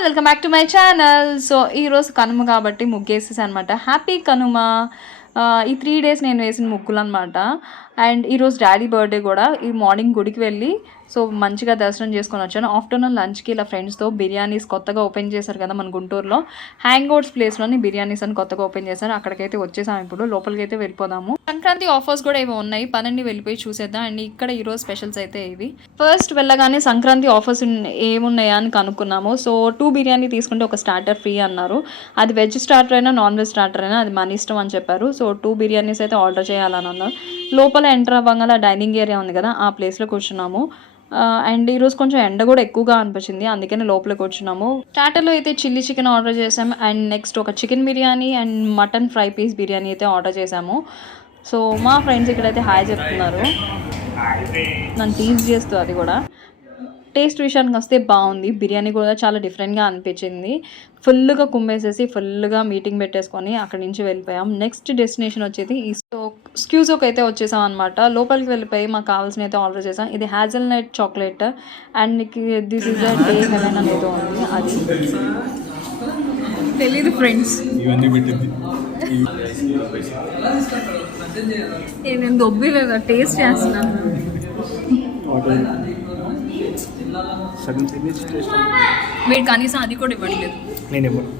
All welcome back to my channel. So ఈరోజు కనుమ కాబట్టి ముగ్గేసేసి అనమాట. హ్యాపీ కనుమ. ఈ 3 days నేను వేసిన ముగ్గులు అనమాట. అండ్ ఈరోజు డాడీ బర్త్డే కూడా. ఈ మార్నింగ్ గుడికి వెళ్ళి సో మంచిగా దర్శనం చేసుకొని వచ్చాను. ఆఫ్టర్నూన్ లంచ్కి ఇలా ఫ్రెండ్స్తో బిర్యానీస్ కొత్తగా ఓపెన్ చేశారు కదా మన గుంటూరులో, హ్యాంగ్ అవుట్స్ ప్లేస్లోని బిర్యానీస్ అని కొత్తగా ఓపెన్ చేశారు. అక్కడికైతే వచ్చేసాం. ఇప్పుడు లోపలికి అయితే వెళ్ళిపోదాము. సంక్రాంతి ఆఫర్స్ కూడా ఇవి ఉన్నాయి, పదండి వెళ్ళిపోయి చూసేద్దాం. అండ్ ఇక్కడ ఈరోజు స్పెషల్స్ అయితే ఇవి. ఫస్ట్ వెళ్ళగానే సంక్రాంతి ఆఫర్స్ ఏమున్నాయా అని కనుక్కున్నాము. సో 2 బిర్యానీ తీసుకుంటే ఒక స్టార్టర్ ఫ్రీ అన్నారు. అది వెజ్ స్టార్టర్ అయినా నాన్ వెజ్ స్టార్టర్ అయినా అది మన ఇష్టం అని చెప్పారు. సో 2 బిర్యానీస్ అయితే ఆర్డర్ చేయాలని అన్నారు. లోపల ఎంటర్ అవ్వగానే డైనింగ్ ఏరియా ఉంది కదా, ఆ ప్లేస్లో కూర్చున్నాము. అండ్ ఈరోజు కొంచెం ఎండ కూడా ఎక్కువగా అనిపించింది, అందుకని లోపలికి వచ్చినాము. స్టార్టర్లో అయితే చిల్లీ చికెన్ ఆర్డర్ చేసాం. అండ్ నెక్స్ట్ ఒక chicken biryani and mutton fry piece biryani అయితే ఆర్డర్ చేసాము. సో మా ఫ్రెండ్స్ ఇక్కడైతే హాయ్ చెప్తున్నారు, నన్ను టీజ్ చేస్తూ. అది కూడా టేస్ట్ విషయానికి వస్తే బాగుంది. బిర్యానీ కూడా చాలా డిఫరెంట్గా అనిపించింది. ఫుల్గా కుమ్మేసేసి ఫుల్గా మీటింగ్ పెట్టేసుకొని అక్కడి నుంచి వెళ్ళిపోయాం. నెక్స్ట్ డెస్టినేషన్ వచ్చేది ఈ స్క్యూజోకి అయితే వచ్చేసాం అనమాట. లోపలికి వెళ్ళిపోయి మాకు కావాల్సిన అయితే ఆర్డర్ చేసాం. ఇది hazelnut chocolate and this is a day heaven అనేది ఉంది. అది తెలీదు ఫ్రెండ్స్, నేను దొబ్బి లేదా టేస్ట్ చేస్తున్నాను. మీరు కనీసం అది కూడా ఇవ్వట్లేదు. నేను ఇవ్వను,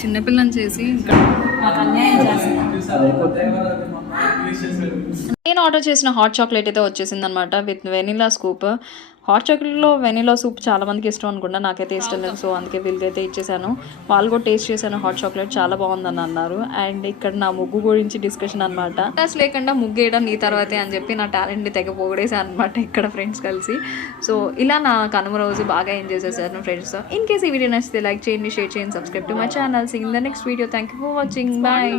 చిన్నపిల్లని చేసి ఇంకా మాకు అన్యాయం చేస్తున్నాను. నేను ఆర్డర్ చేసిన హాట్ చాక్లెట్ అయితే వచ్చేసింది అనమాట విత్ వెనిలా స్కూప్. హాట్ చాక్లెట్లో వెనిలా సూప్ చాలా మందికి ఇష్టం అనుకుంటా, నాకైతే ఇష్టం లేదు. సో అందుకే వీళ్ళకైతే ఇచ్చేసాను. వాళ్ళు కూడా టేస్ట్ చేశాను, హాట్ చాక్లెట్ చాలా బాగుందని అన్నారు. అండ్ ఇక్కడ నా ముగ్గు గురించి డిస్కషన్ అనమాట. క్లాస్ లేకుండా ముగ్గు వేయడం నీ తర్వాతే అని చెప్పి నా టాలెంట్ని తెగ పొగిడేసాను అనమాట ఇక్కడ ఫ్రెండ్స్ కలిసి. సో ఇలా నా కనుమ రోజు బాగా ఎంజాయ్ చేశాను ఫ్రెండ్స్తో. ఇన్ కేస్ ఈ వీడియో నచ్చితే లైక్ చేయండి, షేర్ చేయండి, subscribe to my channel. See in the next video. Thank you for watching. Bye.